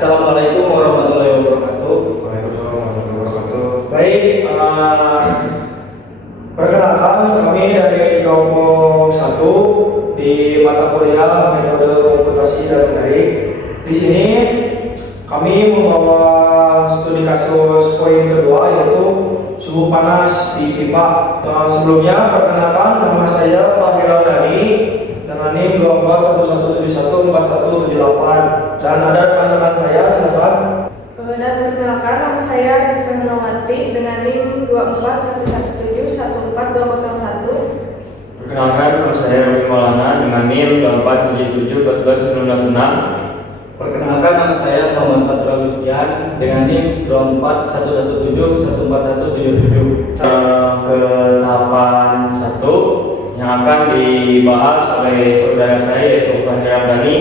Assalamualaikum warahmatullahi wabarakatuh. Waalaikumsalam warahmatullahi wabarakatuh. Baik, perkenalkan kami dari kelompok 1 di mata kuliah metode komputasi dan menarik. Di sini kami membawa studi kasus poin kedua yaitu suhu panas di pipa. Sebelumnya perkenalkan, nama saya Pak Hilal Dani dengan NIM 2411714178 dan ada rekan-rekan saya, silakan. Dan perkenalkan, nama saya Rizky Nurmawati dengan NIM 2411711421. Perkenalkan, nama saya Rami Maulana dengan NIM 24771419. Perkenalkan, nama saya Muhammad Fatur Agustian dengan NIM 2411714177. Ke tahapan 1 yang akan dibahas oleh saudara saya yaitu Pak Hiram Dani.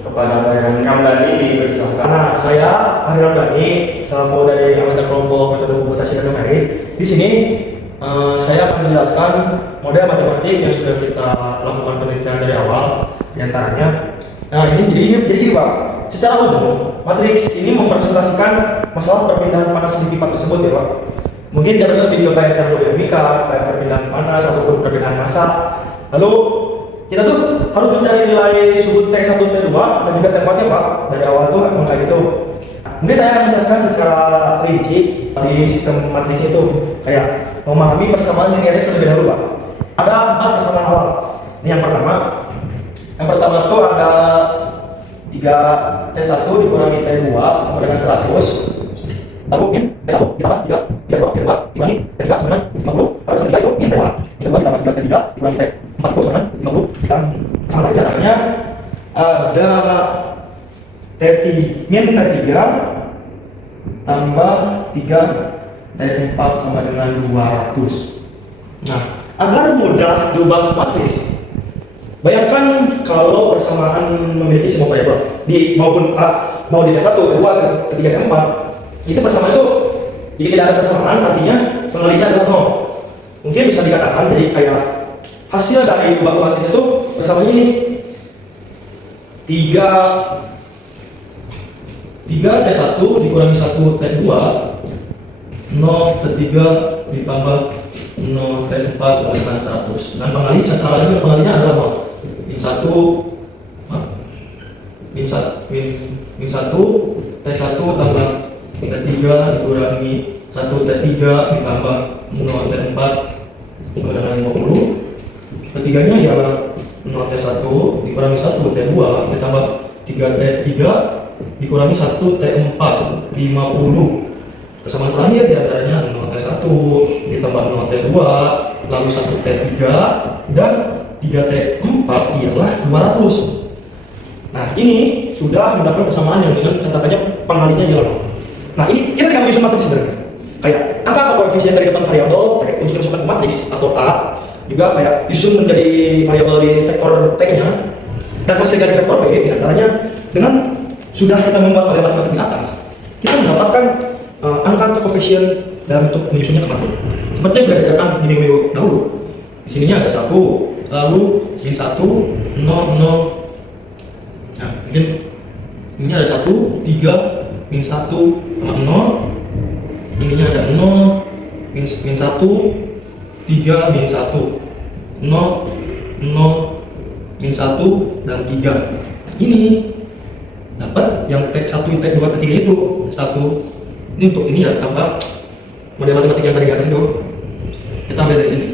Kepada Pak Hiram Dani dipersilakan. Nah, saya Hiram Dani, selaku dari anggota kelompok metode komputasi dan numerik. Di sini saya akan menjelaskan model matematik yang sudah kita lakukan penelitian dari awal, diantaranya. Nah, jadi Pak, secara umum matriks ini mempresentasikan masalah perpindahan panas di pipa tersebut ya Pak. Mungkin ada video kayak termodinamika, kayak perpindahan panas ataupun perpindahan massa. Lalu kita tuh harus mencari nilai suhu T1, T2 dan juga T4 nya Pak. Dari awal tuh emang kayak gitu. Mungkin saya akan menjelaskan secara rinci di sistem matriks itu, kayak memahami persamaan linearnya terlebih dahulu Pak. Ada 4 persamaan awal. Ini yang pertama itu ada 3 T1 dikurangi T2 sama dengan 100. Lalu mungkin T1 ditambah 3 dikurangi T3 sama dengan 50. Lalu sama 3 itu ini T2. Ini ditambah 3 T3 dikurangi T4 itu sama dengan 50. Dan sama lagi datanya ada T3 min T3 tambah 3 T4 sama dengan 200. Nah, agar mudah diubah ke matriks, bayangkan kalau persamaan memiliki semua variabel di maupun mau di T1, T2, T3, T4, itu persamaan itu jika tidak ada persamaan artinya pengalinya adalah 0. Mungkin bisa dikatakan jadi kayak hasil dari ubah ke matriks itu persamaannya ini 3 T1 dikurangi 1 T2 0 T3 ditambah 0 T4 sama dengan 100. Dan pengalinya salah lagi, pengalinya adalah 0 min 1 T1 tambah T3 dikurangi 1 T3 ditambah 0 T4 sama dengan 50. Ketiganya ialah 0 T1 dikurangi 1 T2 ditambah 3 T3 dikurangi 1 T4 50. Persamaan terakhir diantaranya 0 T1 ditambah 0 T2 lalu 1 T3 dan 3 T4 ialah 200. Nah, ini sudah mendapat persamaan yang dengan catatannya pengalinya ialah 0. Nah, ini kita tinggal menyusun matriks sebenarnya. Kayak angka atau koefisien dari depan variabel untuk dimasukkan ke matriks atau A juga kayak disusun menjadi variabel di vektor T-nya dan masih dari vektor B diantaranya dengan sudah kita membuat model matematik di atas, kita mendapatkan angka atau koefisien dalam bentuk menyusunnya ke matriks. Seperti yang sudah diajarkan di minggu dahulu. Di sininya ada 1, lalu min 1, 0, 0. Nah, mungkin ini ada 1, 3, min 1, 0. Ininya ada 0, min 1, 3, min 1, 0, 0, min 1, dan 3. Ini dapat yang T1, T2, T3 itu 1. Ini untuk ini ya, tambah model matematik yang tadi di atas itu kita ambil dari sini.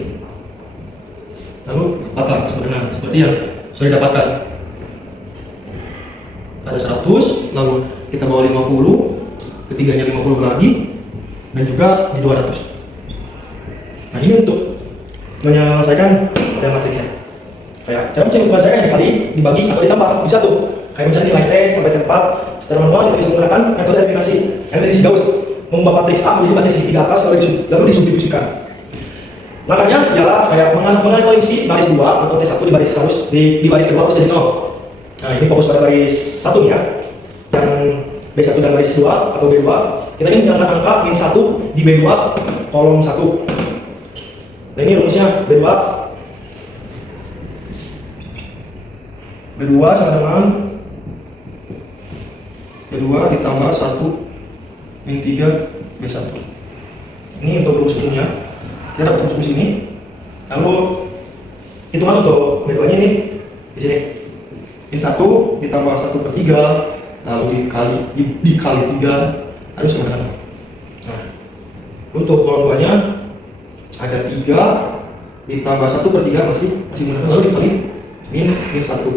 Lalu apakah sebenarnya seperti yang sudah didapatkan? Ada 100, lalu kita bawa 50, ketiganya 50 lagi, dan juga di 200. Nah, ini untuk menyelesaikan model matriksnya. Kayak cara menyelesaikan dikali, dibagi atau ditambah bisa tuh. Kayak mencari nilai T sampai T4 secara manual kita bisa menggunakan metode eliminasi Gauss, mengubah matriks A menjadi matriks di atas lalu disubstitusikan. Makanya ialah kayak menganalisi baris 2 atau T1 di baris di baris kedua harus jadi 0. Nah, ini fokus pada baris 1 nih ya. Yang B1 dan baris 2 atau B2. Kita ingin menghilangkan angka min 1 di B2 kolom 1. Nah, ini rumusnya B2 sama dengan B2 kedua ditambah 1 min 3 B1. Ini untuk rumus umumnya. Kita dapat rumus ini. Lalu hitungan untuk metodenya ini di sini. Min 1 ditambah 1/3 lalu dikali 3 harus sama dengan 0. Nah, untuk kolom 2 nya ada 3 ditambah 1/3 masih menggunakan, lalu dikali min 1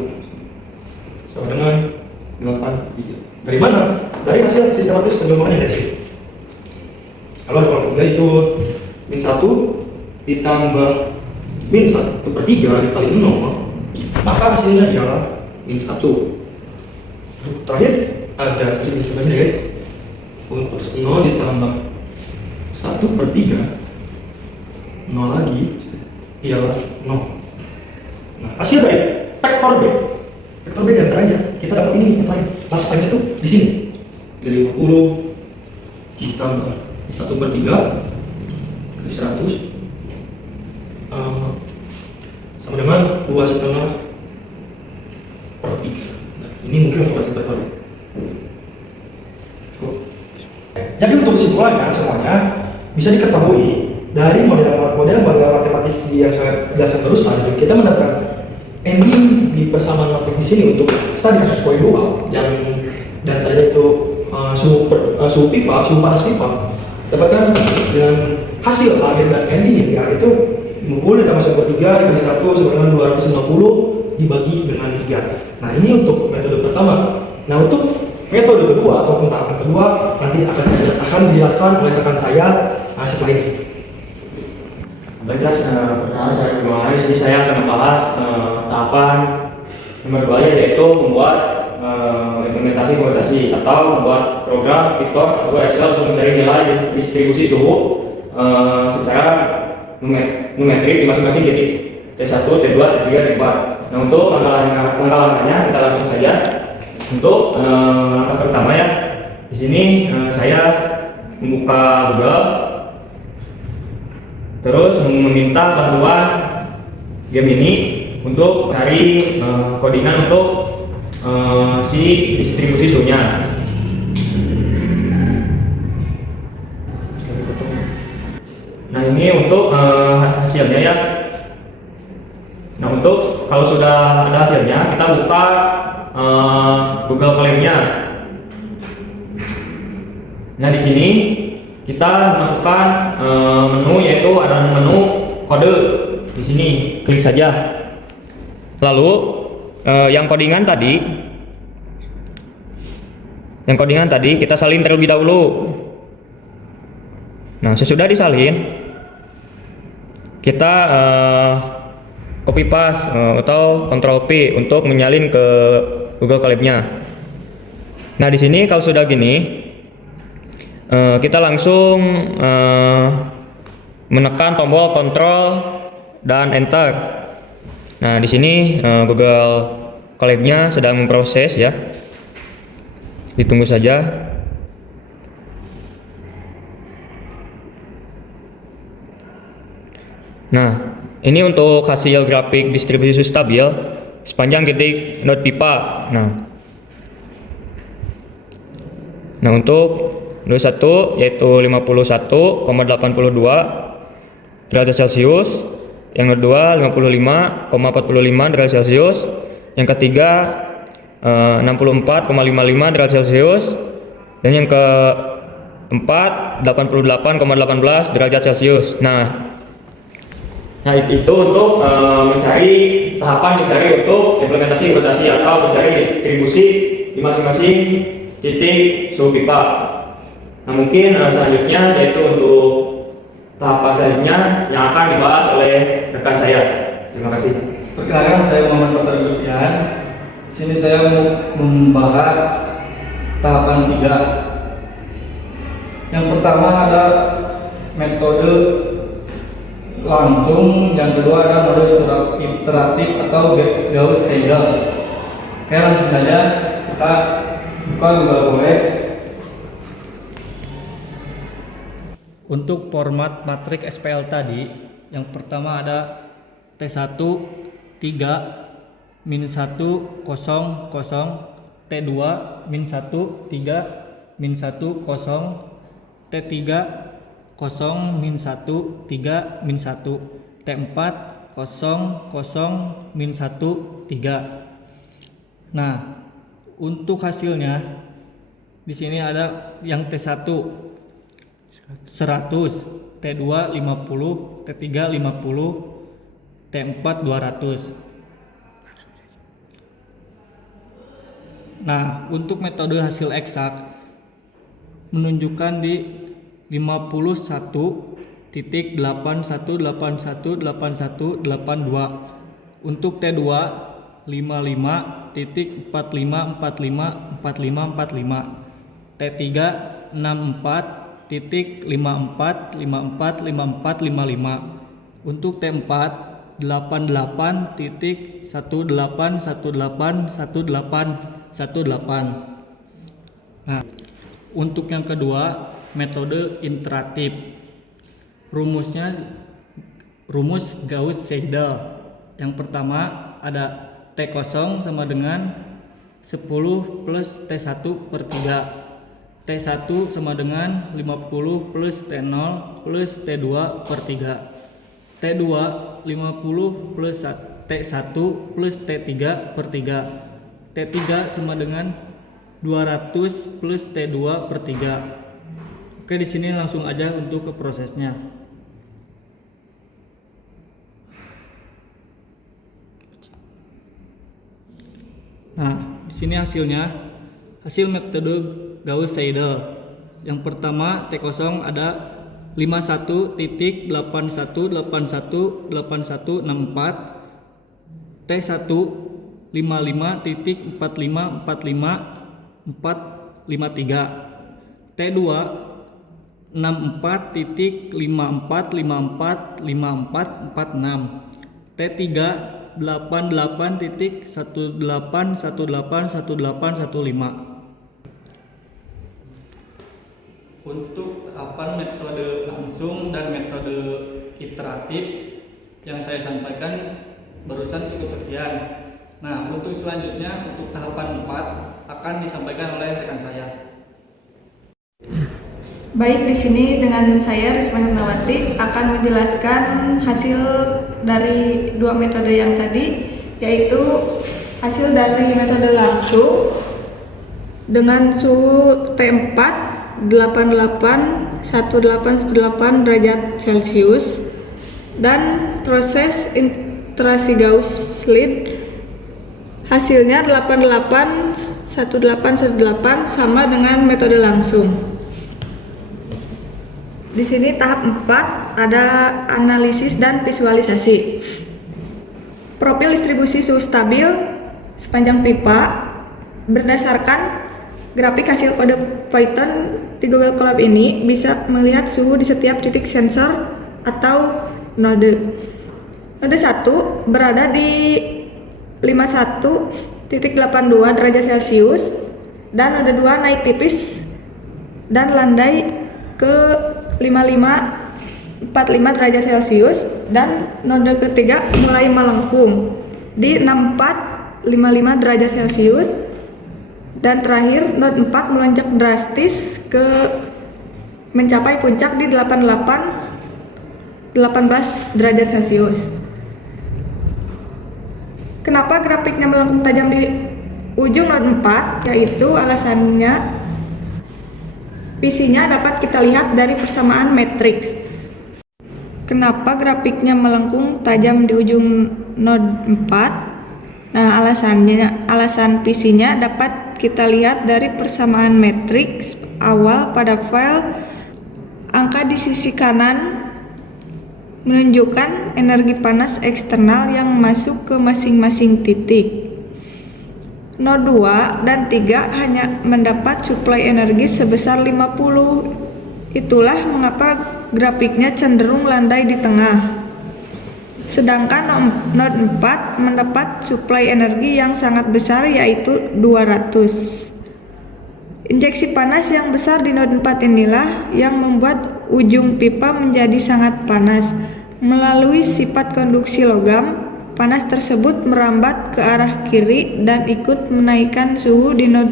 sama dengan 8/3. Dari mana? Dari hasil sistematis penjabarannya dari sini. Kalau ada kolom 3 itu min 1 ditambah min 1/3 dikali 0, maka hasilnya ialah min 1. Untuk terakhir ada jenis-jenisnya guys. Untuk 0 ditambah 1/3 0 lagi ialah 0. Nah, hasil dari vektor B dan aja kita dapat ini yang lain. Masanya tuh di sini. Dari 50 ditambah 1/3 kali 100 sama dengan 2,5/3. Nah, ini mungkin untuk hasil vektor B. Jadi untuk kesimpulannya semuanya bisa diketahui dari model matematis yang saya jelaskan barusan, kita mendapatkan ending di persamaan matematik di sini untuk studi kasus poin dual yang datanya itu suhu panas pipa, dapatkan dengan hasil akhir dan ending yaitu 50 ditambah 1/3 kali 1 sama dengan 250 dibagi dengan 3. Nah, ini untuk metode pertama. Nah, untuk metode kedua atau tahapan kedua nanti akan dijelaskan oleh rekan saya setelah ini. Baiklah, perkenalkan saya Bagaimana. Di sini saya akan membahas tahapan nomor 2 yaitu membuat implementasi atau membuat program Python atau Excel untuk mencari nilai distribusi suhu secara numetrik di masing-masing titik T1, T2, T3, T4. Nah, untuk langkah-langkahnya kita langsung saja. Untuk langkah pertama ya, di sini saya membuka Google, terus meminta bantuan game ini untuk cari codingan untuk si distribusi suhunya. Nah, ini untuk hasilnya ya. Nah, untuk kalau sudah ada hasilnya, kita buka Google Colab-nya. Nah, di sini kita masukkan menu, yaitu ada menu kode. Di sini klik saja. Lalu yang codingan tadi kita salin terlebih dahulu. Nah, sesudah disalin kita copy paste atau Ctrl P untuk menyalin ke Google Colab-nya. Nah, di sini kalau sudah gini kita langsung menekan tombol Ctrl dan Enter. Nah, di sini Google Colab-nya sedang memproses ya. Ditunggu saja. Nah, ini untuk hasil grafik distribusi stabil sepanjang titik node pipa. Nah, untuk node 1 yaitu 51,82 derajat Celcius, yang kedua 55,45 derajat Celcius, yang ketiga 64,55 derajat Celcius, dan yang keempat 88,18 derajat Celcius. Nah, itu untuk mencari untuk implementasi atau mencari distribusi di masing-masing titik suhu pipa. Nah, mungkin selanjutnya yaitu untuk tahapan selanjutnya yang akan dibahas oleh rekan saya. Terima kasih. Perkenalkan, saya Muhammad Fathar Gustian. Di sini saya mau membahas tahapan 3. Yang pertama ada metode langsung, yang kedua ada mode iteratif atau Gauss-Seidel. Oke, langsung saja kita buka Google Colab. Untuk format matrik SPL tadi, yang pertama ada T1 3 min 1 0 0 T2 min 1 3 min 1 0, T3 0 min 1 3 min 1, T4 0 0 min 1 3. Nah, untuk hasilnya di sini ada yang T1 100, T2 50, T3 50, T4 200. Nah, untuk metode hasil eksak menunjukkan di 51.81818182. Untuk T2 55.45454545. T3 64.54545455. Untuk T4 88.18181818. Nah, untuk yang kedua metode iteratif. Rumus Gauss-Seidel. Yang pertama ada T0 sama dengan 10 plus T1 per 3. T1 sama dengan 50 plus T0 plus T2 per 3. T2 50 plus T1 plus T3 per 3. T3 sama dengan 200 plus T2 per 3. Oke, di sini langsung aja untuk ke prosesnya. Nah, di sini hasilnya, hasil metode Gauss-Seidel. Yang pertama T0 ada 51.81818164. T1 55.45455453. T2 64.54545446. T3 88.181815. Untuk tahapan metode langsung dan metode iteratif yang saya sampaikan barusan cukup sekian. Nah, untuk selanjutnya untuk tahapan 4 akan disampaikan oleh rekan saya. Baik, di sini dengan saya Risma Hernawati akan menjelaskan hasil dari dua metode yang tadi, yaitu hasil dari metode langsung dengan suhu T4 881818 derajat Celcius dan proses iterasi Gauss-Seidel hasilnya 881818 sama dengan metode langsung. Di sini tahap 4 ada analisis dan visualisasi. Profil distribusi suhu stabil sepanjang pipa berdasarkan grafik hasil kode Python di Google Colab ini bisa melihat suhu di setiap titik sensor atau node. Node 1 berada di 51.82 derajat Celcius dan node 2 naik tipis dan landai ke 55.45 derajat Celcius dan node ketiga mulai melengkung di 64.55 derajat Celcius dan terakhir node 4 melonjak drastis ke mencapai puncak di 18 derajat Celcius. Kenapa grafiknya melengkung tajam di ujung node 4? Yaitu alasannya visinya dapat kita lihat dari persamaan matriks. Kenapa grafiknya melengkung tajam di ujung node 4? Nah, alasan visinya dapat kita lihat dari persamaan matriks awal pada file. Angka di sisi kanan menunjukkan energi panas eksternal yang masuk ke masing-masing titik. Node 2 dan 3 hanya mendapat suplai energi sebesar 50. Itulah mengapa grafiknya cenderung landai di tengah. Sedangkan node 4 mendapat suplai energi yang sangat besar, yaitu 200. Injeksi panas yang besar di node 4 inilah yang membuat ujung pipa menjadi sangat panas. Melalui sifat konduksi logam, panas tersebut merambat ke arah kiri dan ikut menaikkan suhu di node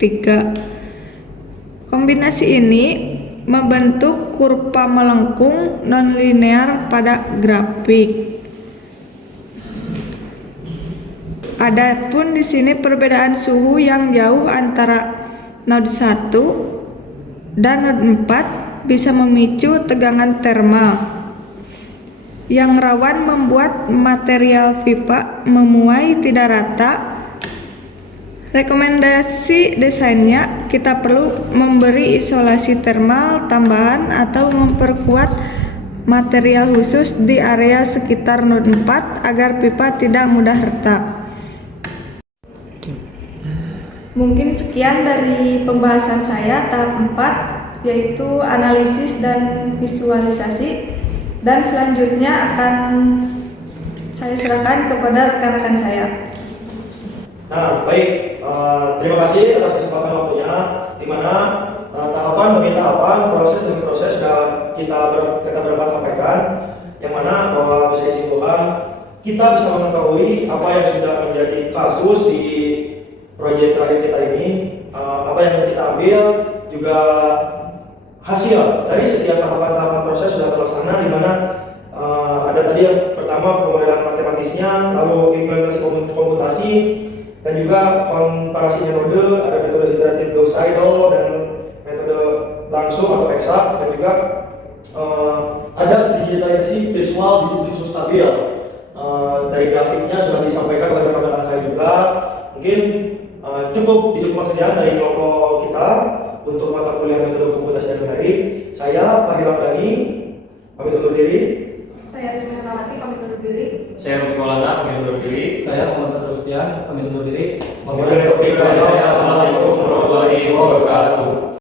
3. Kombinasi ini membentuk kurva melengkung nonlinear pada grafik. Adapun di sini perbedaan suhu yang jauh antara node 1 dan node 4 bisa memicu tegangan termal yang rawan membuat material pipa memuai tidak rata. Rekomendasi desainnya, kita perlu memberi isolasi termal tambahan atau memperkuat material khusus di area sekitar node 4 agar pipa tidak mudah retak. Mungkin sekian dari pembahasan saya tahap 4, yaitu analisis dan visualisasi. Dan selanjutnya akan saya serahkan kepada rekan-rekan saya. Nah, baik. Terima kasih atas kesempatan waktunya, di mana tahapan demi tahapan, proses demi proses sudah kita berempat sampaikan, yang mana bahwa bisa disimpulkan kita bisa mengetahui apa yang sudah menjadi kasus di proyek terakhir kita ini, apa yang kita ambil, juga hasil dari setiap tahapan-tahapan proses sudah terlaksana, di mana ada tadi yang pertama pemodelan matematisnya, lalu implementasi komputasi, dan juga komparasi metode, ada metode iteratif Gauss-Seidel dan metode langsung atau eksak, dan juga ada digitalisasi visual distribusi stabil. Dari grafiknya sudah disampaikan oleh rekan-rekan saya juga. Mungkin cukup sekian dari kelompok kita untuk mata kuliah metode komputasi dan numerik. Saya Fahri Ramdhani pamit undur diri. Saya Rizky Rawati pamit undur diri. Saya Rudi Maulana, pamit undur diri. Saya Muhammad Terusdian, pamit undur diri. Wabillahi taufiq wal hidayah. Assalamualaikum warahmatullahi wabarakatuh.